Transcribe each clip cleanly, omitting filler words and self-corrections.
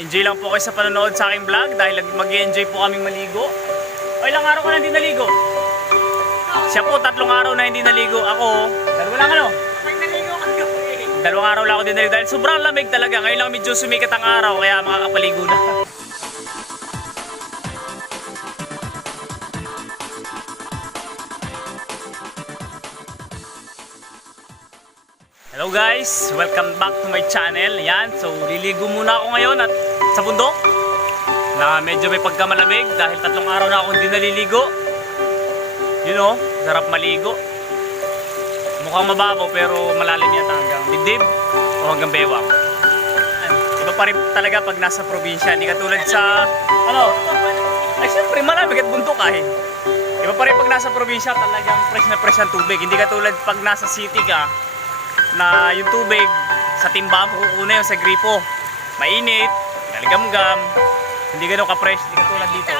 Enjoy lang po kayo sa panonood sa aking vlog dahil mag-enjoy po kaming maligo. O ilang araw ka na hindi naligo? Siya po 3 araw na hindi naligo. Ako, dalawa lang ano? Naligo ka gabi. 2 araw lang ako din naligo dahil sobrang lamig talaga. Ngayon lang medyo sumikat ang araw kaya makakapaligo na. Hello guys! Welcome back to my channel. Yan, so liligo muna ako ngayon at sa bundok na medyo may pagkamalamig dahil 3 araw na ako hindi naliligo. You know, sarap maligo. Mukhang mababaw pero malalim yata hanggang dibdib o hanggang bewang. Iba pa rin talaga pag nasa probinsya. Hindi katulad sa, ay syempre malamig at bundok kahit. Iba pa rin pag nasa probinsya talagang fresh na fresh ang tubig. Hindi katulad pag nasa city ka na yung tubig sa timba mo kukunin yung sa gripo. Mainit, naligamgam, hindi ganun ka-fresh, hindi katulad dito.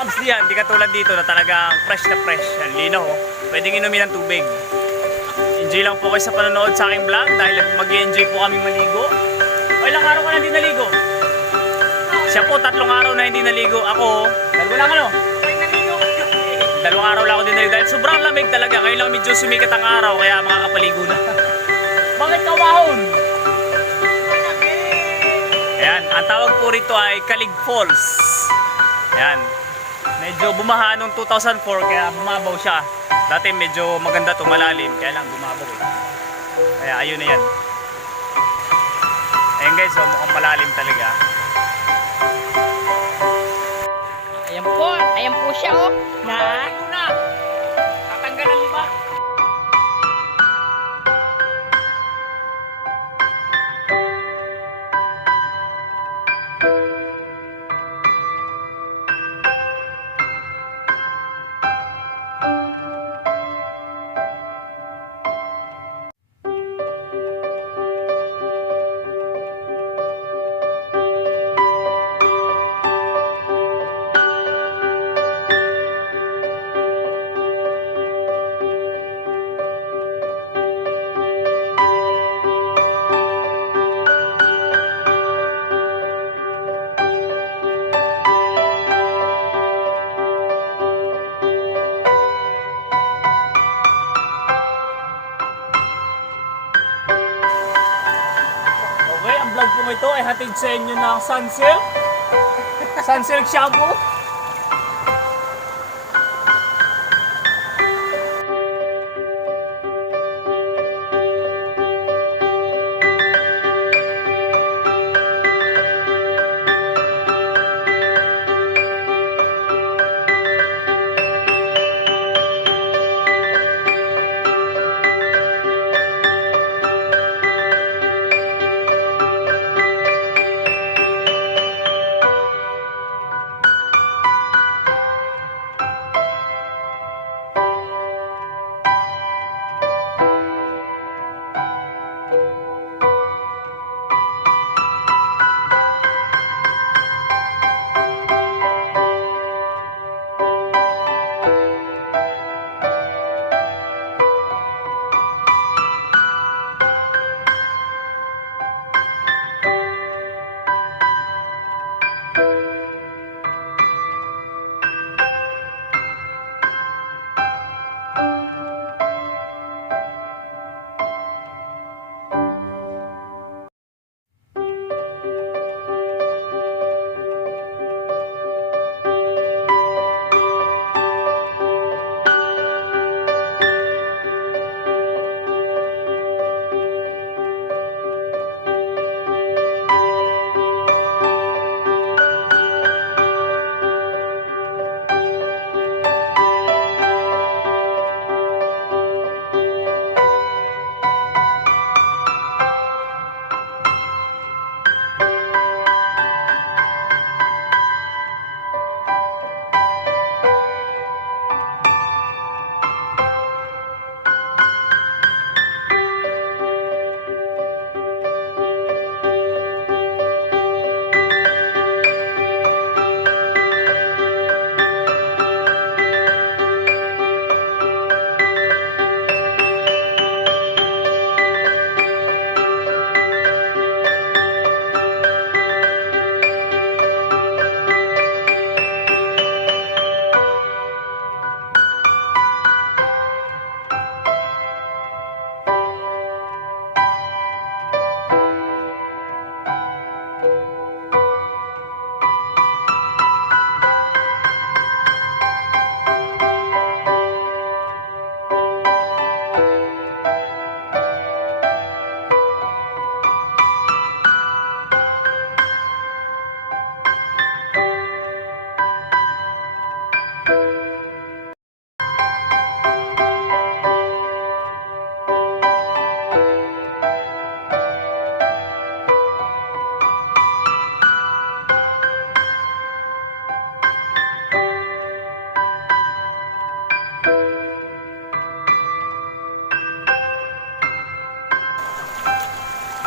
Abs diyan, hindi katulad dito na talagang fresh na fresh. Yan, lino, pwedeng inumin ng tubig. Enjoy lang po kayo sa panonood sa aking vlog dahil mag-enjoy po kaming maligo. O ilang araw ka na hindi naligo? Siya po 3 araw na hindi naligo. Ako, dalawa lang ano? 2 araw lang ako din naligo dahil sobrang lamig talaga. Ngayon lang medyo sumikat ang araw kaya makakapaligo na. Bakit kawahon? Ayan, ang tawag po rito ay Calig Falls. Ayan, medyo bumaha noong 2004 kaya bumabaw siya. Dati medyo maganda to, malalim, kaya lang bumabaw eh. Kaya ayun na yan. Ayan guys, so mukhang malalim talaga. Ayan po siya oh. Na. Tatanggalan di ba? Okay, ang vlog po ito ay hatid sa inyo ng Sunsilk. Sunsilk shampoo.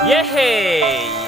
Yehey!